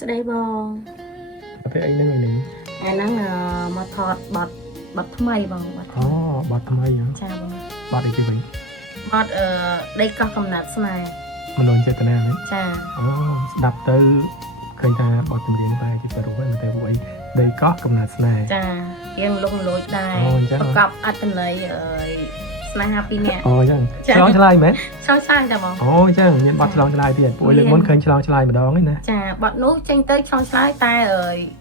ស្ដីបងប្រភេទអីហ្នឹងឯនេះអាហ្នឹងមកថតបတ်ថ្មីបងបတ် អូបទថ្មីហ៎ ចាបង បទអីគេវិញ បတ်ដីកោះកំណាត់ស្នេហ៍ មនោចេតនាហ្នឹង ចា អូស្ដាប់ទៅឃើញថាបទចម្រៀងបែរជាពិរោះហ្នឹងតែពួកអីដីកោះកំណាត់ស្នេហ៍ ចារៀងលងលោចដែរ អូអញ្ចឹង ប្រកបអត្តន័យស្នេហាពីរនាក់ អូអញ្ចឹង ចា៎ ឆ្លងឆ្លើយមែន ឆ្លើយឆ្លើយតែបង អូអញ្ចឹងមានបទឆ្លងឆ្លើយទៀតពួកលើកមុនឃើញឆ្លងឆ្លើយម្ដងឯណា ចាបတ်នោះចេញទៅឆ្លងឆ្លើយតែ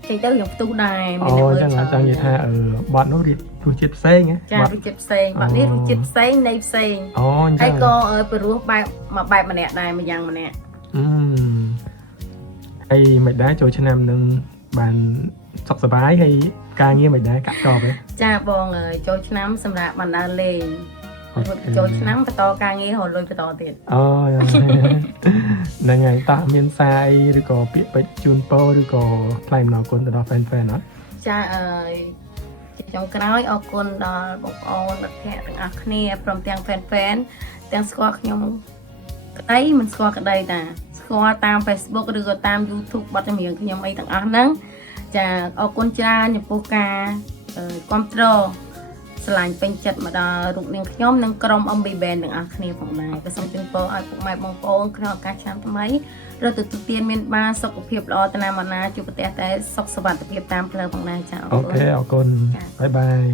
ចេញទៅរៀងផ្ទុះដែរ អូអញ្ចឹងចង់និយាយថាបទនោះរៀបរសជាតិផ្សេងហ៎ ចារសជាតិផ្សេងបတ်នេះរសជាតិផ្សេងនៃផ្សេង អូអញ្ចឹ ហើយ ង ក៏ពីរោះបែបមួយបែបម្នាក់ដែរម្យ៉ាងម្នាក់ ហើយមិនដែរចូលឆ្នាំនឹងបានសុខសប្បាយហើយការងារមិនដែរកាក់កបទេ ចាបងចូលឆ្នាំសម្រាប់បណ្ដាលេង អូខេ ចូលឆ្នាំបន្តការងាររលុយបន្តទៀត អូហ្នឹងហើយតោះមានសារអីឬក៏ពាក្យពេចន៍ជូនពរឬក៏ថ្លែងអំណរគុណទៅដល់ fan អត់ ចាជាចុងក្រោយអរគុណដល់បងប្អូនមិត្តភ័ក្តិទាំងអស់គ្នាព្រមទាំង fan ទាំងស្គាល់ខ្ញុំក្តីមិនស្គាល់ក្តីតាស្គាល់តាម Facebook ឬក៏តាម YouTube បទចម្រៀងខ្ញុំអីទាំងអស់ហ្នឹងចាអរគុណច្រើនចំពោះការគ្រប់គ្រងស្រឡាញ់ពេញចិត្តមកដល់រូបនាងខ្ញុំនិងក្រុម MB Band ទាំងអស់គ្នាផងដែរក៏សូមជូនពរឲ្យពុកម៉ែបងប្អូនក្នុងឱកាសឆ្នាំថ្មីរត់ទទួលទានមានបានសុខភាពល្អតាណាមណាជួបប្រទះតែសុខសុវត្ថិភាពតាមផ្លូវផងដែរចាអរ អូ គុណ ខេអរគុណបាយបាយ